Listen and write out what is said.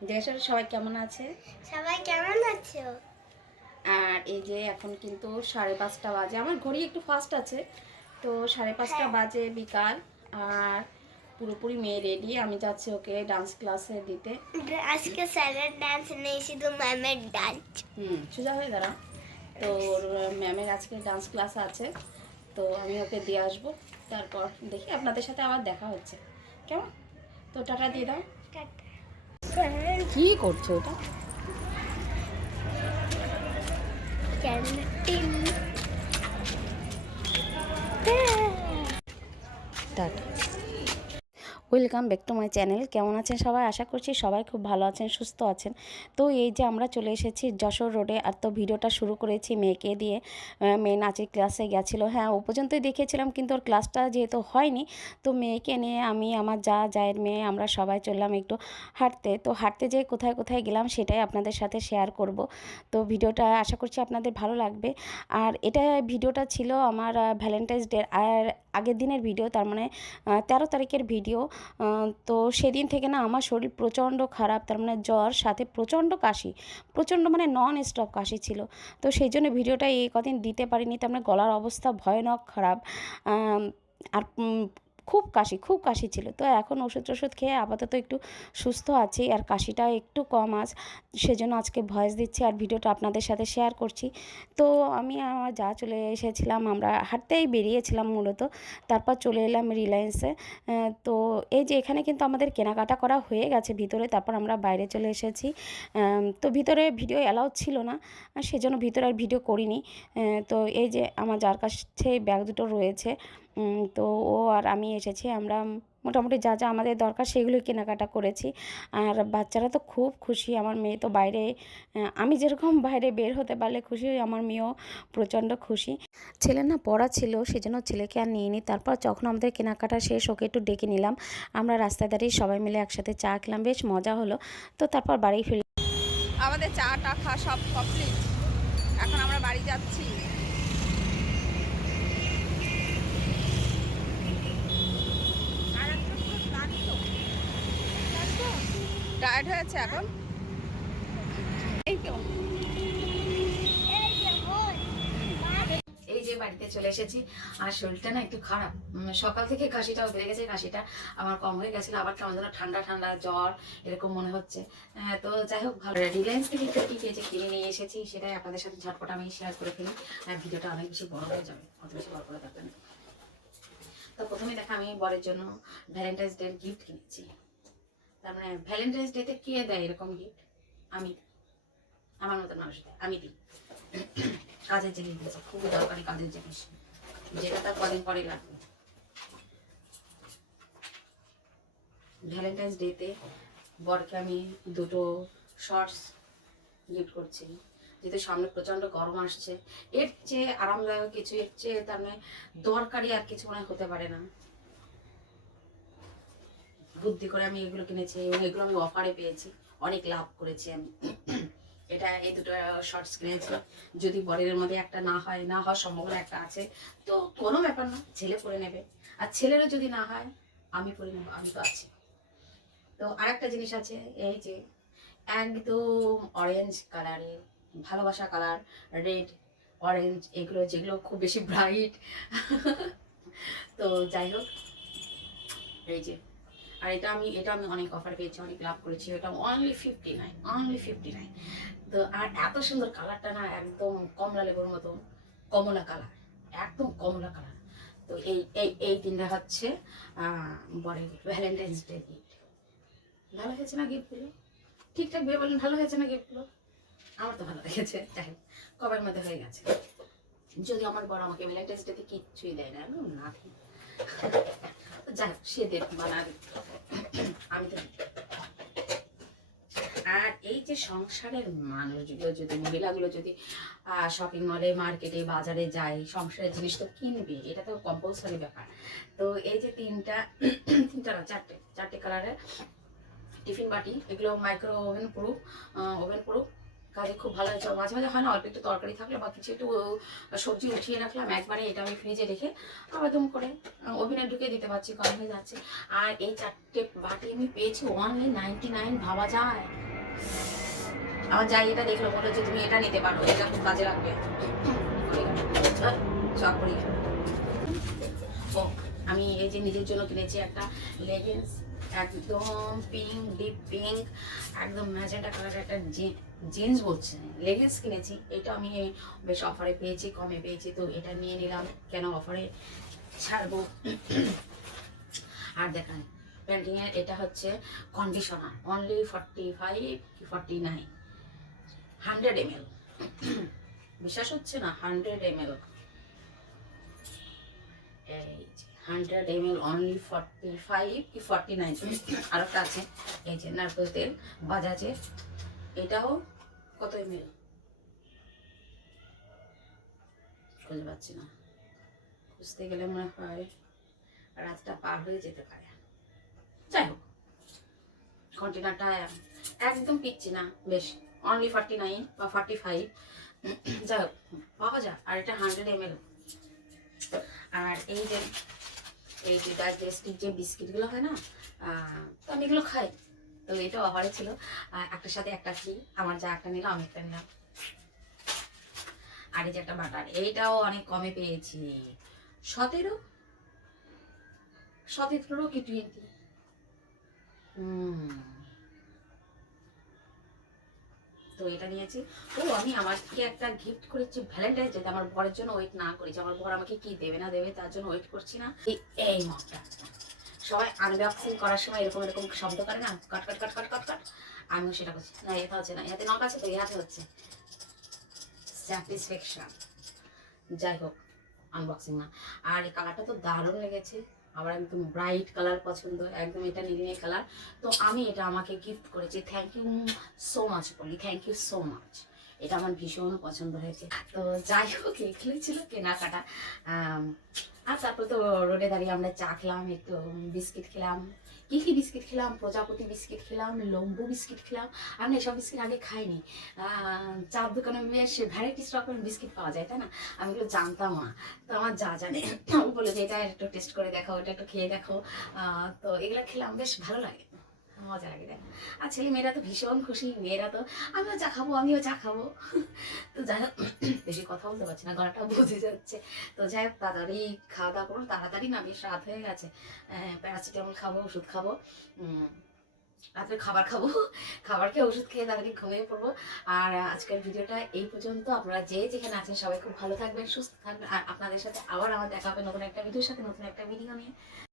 দেশের সবাই কেমন আছে? সবাই কেমন আছো? আর এই যে এখন কিন্তু সাড়ে পাঁচটা বাজে। আমার ঘড়ি একটু ফাস্ট আছে তো সাড়ে পাঁচটা হ্যাঁ। বাজে বিকাল। আর পুরোপুরি মেয়ে রেডি আমি যাচ্ছি ওকে ডান্স ক্লাসে দিতে। আজকে স্যারের ডান্স নেই শুধু ম্যামের ডান্স হুম সোজা হয়ে দাঁড়া। তো ম্যামের আজকে ডান্স ক্লাস আছে তো আমি ওকে দিয়ে আসব। তারপর দেখি আপনাদের সাথে আবার দেখা হচ্ছে। কেমন? তো টাটা দিয়ে দাও। কি করছ ওটা tata. Welcome back to my channel কেমন আছেন সবাই? আশা করছি সবাই খুব ভালো আছেন, সুস্থ আছেন। তো এই যে আমরা চলে এসেছি যশোর রোডে আর তো ভিডিওটা শুরু করেছি মেয়েকে দিয়ে। মেয়ে নাচের ক্লাসে গেছিল। হ্যাঁ ও পর্যন্তই দেখেছিলাম কিন্তু ওর ক্লাসটা যেহেতু হয়নি, তো মেয়েকে নিয়ে আমি, আমার যা জায়ের মেয়ে, আমরা সবাই চললাম একটু হাঁটতে। তো হাঁটতে যেয়ে কোথায় কোথায় গেলাম সেটাই আপনাদের সাথে শেয়ার করব। তো ভিডিওটা আশা করছি আপনাদের ভালো লাগবে। আর এটা ভিডিওটা ছিল আমার ভ্যালেন্টাইন্স ডে আর আগের দিনের ভিডিও, তার মানে তেরো তারিখের ভিডিও। তো সেদিন থেকে না আমার শরীর প্রচণ্ড খারাপ, তার মানে জ্বর, সাথে প্রচণ্ড কাশি, প্রচণ্ড মানে নন স্টপ কাশি ছিল। তো সেই জন্য ভিডিওটা এই কদিন দিতে পারিনি, তার মানে গলার অবস্থা ভয়ানক খারাপ। আর খুব কাশি খুব কাশি ছিল। তো এখন ওষুধ টষুধ খেয়ে আপাতত একটু সুস্থ আছি আর কাশিটা একটু কম আজ। সেজন্য আজকে ভয়েস দিচ্ছি আর ভিডিওটা আপনাদের সাথে শেয়ার করছি। তো আমি আমার যা চলে এসেছিলাম, আমরা হাঁটতেই বেরিয়েছিলাম মূলত। তারপর চলে এলাম রিলায়েন্সে তো এই যে এখানে কিন্তু আমাদের কেনাকাটা করা হয়ে গেছে ভিতরে, তারপর আমরা বাইরে চলে এসেছি। তো ভিতরে ভিডিও অ্যালাউ ছিল না সেজন্য ভিতরে আর ভিডিও করিনি। তো এই যে আমার যার কাছে ব্যাগ দুটো রয়েছে তো ও আর আমি এসেছি। আমরা মোটামুটি যা যা আমাদের দরকার সেগুলোই কেনাকাটা করেছি। আর বাচ্চারা তো খুব খুশি। আমার মেয়ে তো বাইরে আমি যেরকম বাইরে বের হতে পারলে খুশি, আমার মেয়েও প্রচণ্ড খুশি। ছেলে না পড়া ছিল, সেজন্য ছেলেকে আর নিয়ে নিই তারপর যখন আমাদের কেনাকাটা শেষ, ওকে একটু ডেকে নিলাম। আমরা রাস্তায় দাঁড়িয়ে সবাই মিলে একসাথে চা খেলাম। বেশ মজা হলো। তো তারপর বাড়ি ফিরলাম। আমাদের চা টা খাওয়া সব কমপ্লিট এখন আমরা বাড়ি যাচ্ছি। টায়ার্ড হয়েছে এখন। এই তো। এই যে বাড়িতে চলে এসেছি। আর শরীরটা না একটু খারাপ। সকাল থেকে কাশিটাও বেড়ে গেছে কাশিটা আমার কম হয়ে গেছিল। আবার কেমন যেন ঠান্ডা ঠান্ডা জ্বর এরকম মনে হচ্ছে। আহ, তো যাই হোক ভালো। রিলায়েন্স থেকে কি যে কিনে নিয়ে এসেছি। সেটাই আপনাদের সাথে ঝটপট আমি শেয়ার করে ফেলি। আর ভিডিওটা অনেক বেশি বড় হয়ে যাবে। অত বেশি বড় করে দরকার নেই। তো প্রথমে দেখা আমি বরের জন্য ভ্যালেন্টাইন্স ডে গিফট কিনেছি। তার মানে ভ্যালেন্টাইন্স ডেতে কে দেয় এরকম গিফট আমি। আমার মতন মানুষ দেয়। আমি দিই। কাজের জিনিস দিয়েছে। খুবই দরকারি কাজের জিনিস। যেটা তার কদিন পরে লাগবে। ভ্যালেন্টাইন্স ডেতে বরকে আমি দুটো শর্টস গিফট করছি। যেহেতু সামনে প্রচণ্ড গরম আসছে। এর চেয়ে আরামদায়ক কিছু, এর চেয়ে তার মানে দরকারি আর কিছু মনে হতে পারে না। বুদ্ধি করে আমি এগুলো কিনেছি, এবং এগুলো আমি অফারে পেয়েছি। অনেক লাভ করেছি আমি। এটা এই দুটো শর্টস কিনেছি। যদি বরের মধ্যে একটা না হয়, না হওয়ার সম্ভাবনা একটা আছে, তো কোনো ব্যাপার না, ছেলে পরে নেবে। আর ছেলেরও যদি না হয়, আমি পরে নেব, আমি তো আছি। তো আরেকটা জিনিস আছে, এই যে একদম অরেঞ্জ কালারের ভালোবাসা কালার রেড অরেঞ্জ এগুলো যেগুলো খুব বেশি ব্রাইট তো যাই হোক, এই যে আর এটা আমি এটা আমি অনেক অফার পেয়েছি অনেক লাভ করেছি এটা only fifty nine only fifty nine তো আর এত সুন্দর কালারটা না একদম কমলা লেবুর মতো কমলা কালার একদম কমলা কালার তো এই এই এই তিনটা হচ্ছে বরের ভ্যালেন্টাইন্স ডে গিফট ভালো হয়েছে না গিফটগুলো ঠিকঠাক ভেবে বলেন ভালো হয়েছে না গিফটগুলো আমার তো ভালো লেগেছে যাই কবার মধ্যে হয়ে গেছে। যদি আমার বড় আমাকে ভ্যালেন্টাইন্স ডেতে কিচ্ছুই দেয় না আমি না যাই হোক, সে দেখ বানা আমি তো আর এই যে সংসারের মানুষগুলো যদি, মহিলাগুলো যদি শপিং মলে মার্কেটে বাজারে যায়, সংসারের জিনিস তো কিনবে, এটা তো কম্পালসারি ব্যাপার। তো এই যে তিনটা তিনটা না, চারটে চারটে কালারের টিফিন বাটি, এগুলো micro oven proof oven proof কাজে খুব ভালো হয়েছে। মাঝে মাঝে হয় না, অল্প একটু তরকারি থাকলে বা কিছু একটু সবজি উঠিয়ে রাখলাম একবারে এটা আমি ফ্রিজে রেখে আবার দুম করে ওভেনে ঢুকে দিতে পারছি, গরম হয়ে যাচ্ছে। আর এই চারটে বাটি আমি পেয়েছি ওনলি নাইনটি নাইন ভাবা যায়। আমার যাই এটা দেখল বলে যে তুমি এটা নিতে পারো, এটা খুব কাজে লাগবে। সব করি। ও, আমি এই যে নিজের জন্য কিনেছি একটা লেগিংস একদম পিঙ্ক ডিপ পিঙ্ক একদম ম্যাজেন্টা কালারের একটা জিন্স বলছে লেগিংস কিনেছি, এটা আমি বেশ অফারে পেয়েছি, কমে পেয়েছি, তো এটা নিয়ে নিলাম, কেন অফারে ছাড়বো? আর দেখান প্যান্টিংয়ের এটা হচ্ছে কন্ডিশনার অনলি ফর্টি ফাইভ কি forty nine hundred M L বিশ্বাস হচ্ছে না? Hundred M L hundred M L only forty five কি ফর্টি নাইন আর একটা আছে, এই যে নারকেল তেল বাজাজের এটাও কত এম এল খুঁজে পাচ্ছি না। খুঁজতে গেলে মনে হয় রাতটা পার হয়ে যেতে পারে। যাই হোক কন্টেনারটা একদম পিচ্ছি না, বেশ। অনলি ফর্টি নাইন বা ফর্টি ফাইভ যাই হোক, পাওয়া যায় আর এটা হান্ড্রেড এম এল আর এই যে এই যে ডাইজেস্টিক যে বিস্কিটগুলো হয় না তো আমি এগুলো খাই। তো এটা অফারে ছিল। একটার সাথে একটা ফ্রি আমার যা একটা নিলাম, আমি একটা নিলাম। আর এই যে একটা বাটার এইটাও অনেক কমে পেয়েছি। সতেরো? সতেরো কি টোয়েন্টি তো এটা নিয়েছি। ও, আমি আমাকে একটা গিফট করেছি ভ্যালেন্টাইন্স ডে আমার বরের জন্য ওয়েট না করেছি। আমার বর আমাকে কি দেবে না দেবে তার জন্য ওয়েট করছি না। এই এই মগটা। সবাই আনবক্সিং করার সময় এরকম এরকম শব্দ করে না? কাট কাট কাট কাট কাট কাট। আমিও সেটা করছি। না এটা হচ্ছে না। এতে নখ আছে তো ইয়াতে হচ্ছে। স্যাটিসফ্যাকশন যাই হোক আনবক্সিং না। আর এই কালারটা তো দারুণ লেগেছে। আমার একদম ব্রাইট কালার পছন্দ, একদম এটা নীলিমে কালার তো আমি এটা আমাকে গিফট করেছি। থ্যাংক ইউ সো মাচ বলি থ্যাংক ইউ সো মাচ এটা আমার ভীষণ পছন্দ হয়েছে। তো যাই হোক এগুলো ছিল কেনাকাটা। আর তারপর তো রোডে দাঁড়িয়ে আমরা চা খেলাম, একটু বিস্কিট খেলাম। কী কী বিস্কিট খেলাম? প্রজাপতি বিস্কিট খেলাম, লম্বু বিস্কিট খেলাম। আমি এসব বিস্কিট আগে খাইনি। চার দোকানে বেশ ভ্যারাইটিস রকমের বিস্কিট পাওয়া যায়, তাই না? আমি এগুলো জানতাম না। তো আমার যা জানে বলে যে এটা একটু টেস্ট করে দেখো এটা একটু খেয়ে দেখো তো এগুলো খেলাম, বেশ ভালো লাগে। মজা লাগে, দেখ। আর ছেলে মেয়েরা তো ভীষণ খুশি, মেয়েরা তো, আমিও চা খাব, আমিও চা খাব। তো যাই হোক, বেশি কথা বলতে পারছি না, গলাটা বুঝে যাচ্ছে। তো যাই হোক, তাড়াতাড়ি খাওয়া দাওয়া করুন তাড়াতাড়ি না, বেশ রাত হয়ে গেছে। প্যারাসিটামল খাব, ওষুধ খাব রাত্রে খাবার খাব, খাবার খেয়ে ওষুধ খেয়ে তাড়াতাড়ি ঘুমিয়ে পড়ব। আর আজকের ভিডিওটা এই পর্যন্ত, আপনারা যে যেখানে আছেন সবাই খুব ভালো থাকবেন, সুস্থ থাকবেন। আর আপনাদের সাথে আবার আমার দেখা হবে নতুন একটা ভিডিওর সাথে, নতুন একটা ভিডিও নিয়ে